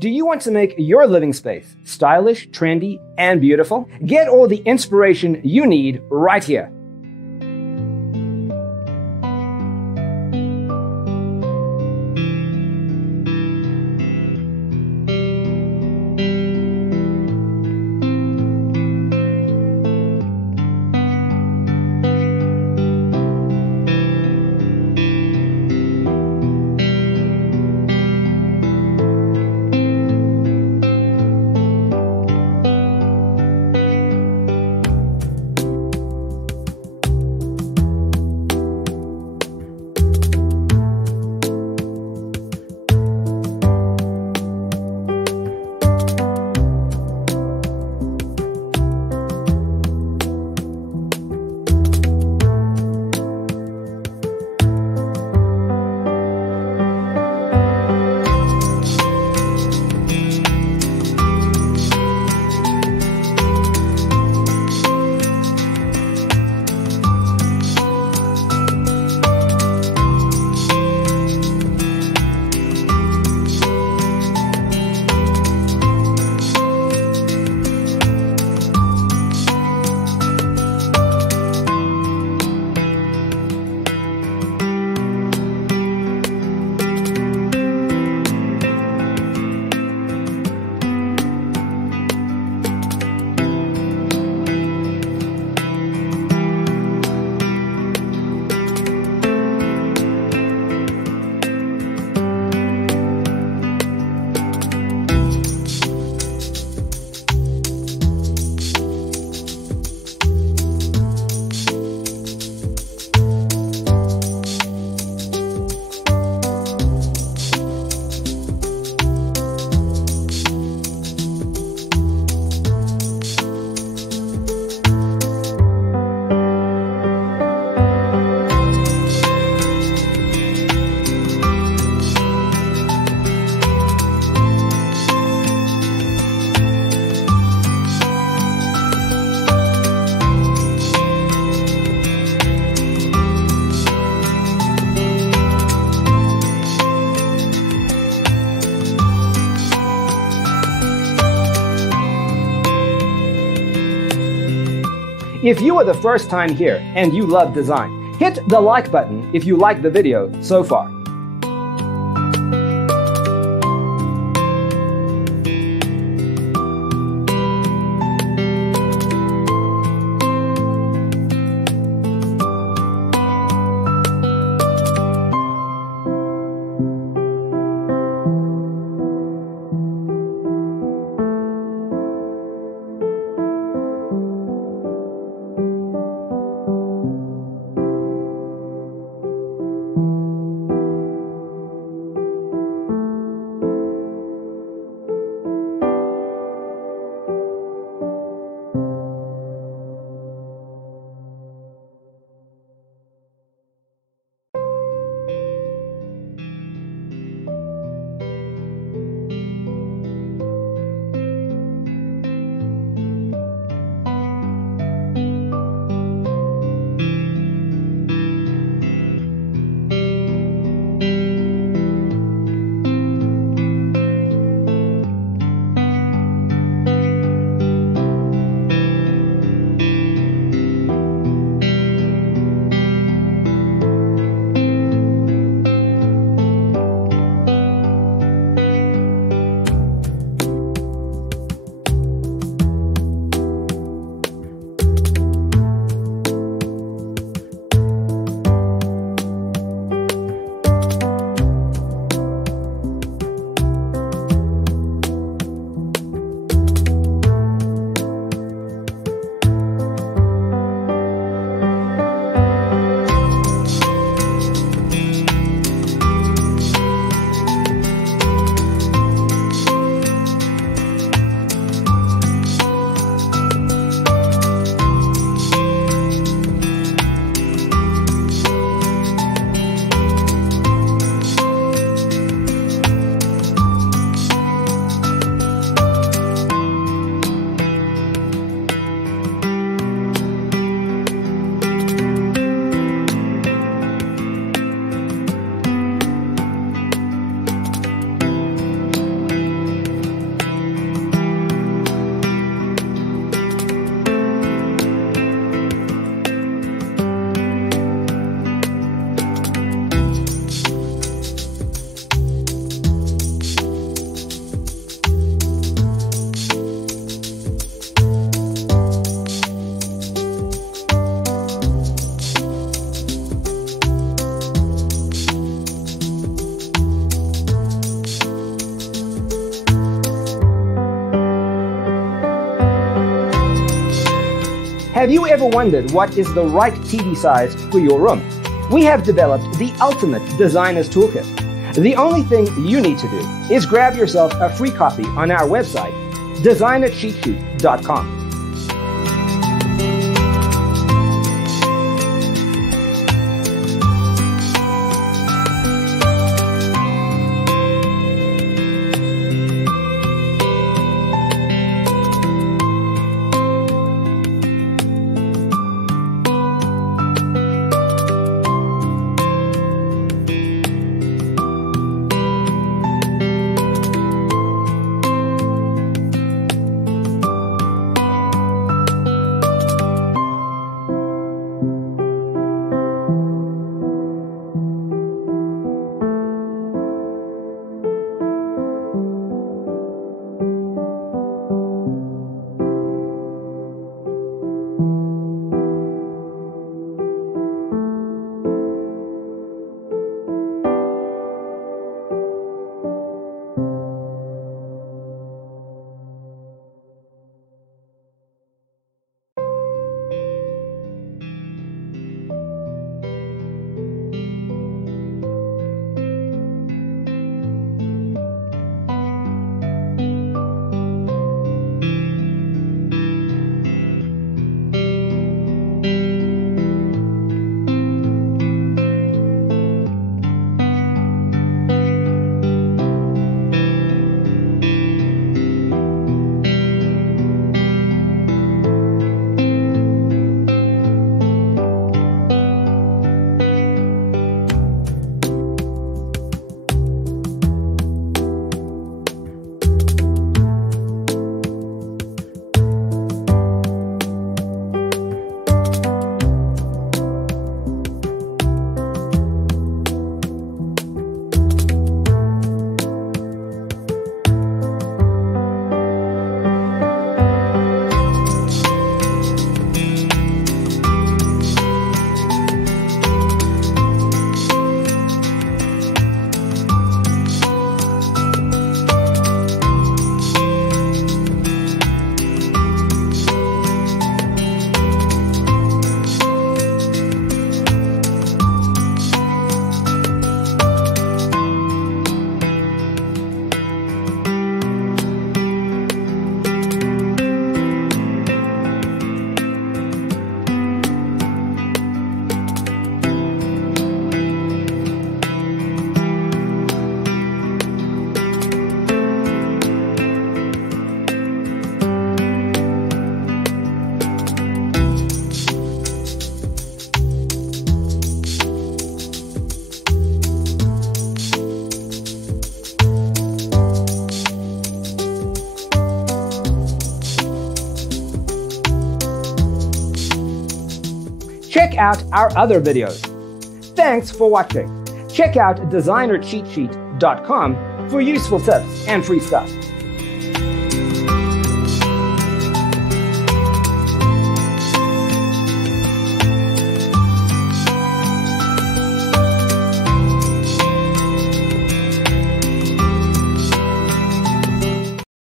Do you want to make your living space stylish, trendy, and beautiful? Get all the inspiration you need right here. If you are the first time here and you love design, hit the like button if you like the video so far. Have you ever wondered what is the right TV size for your room? We have developed the ultimate designer's toolkit. The only thing you need to do is grab yourself a free copy on our website, designercheatsheet.com. Check out our other videos. Thanks for watching. Check out designercheatsheet.com for useful tips and free stuff.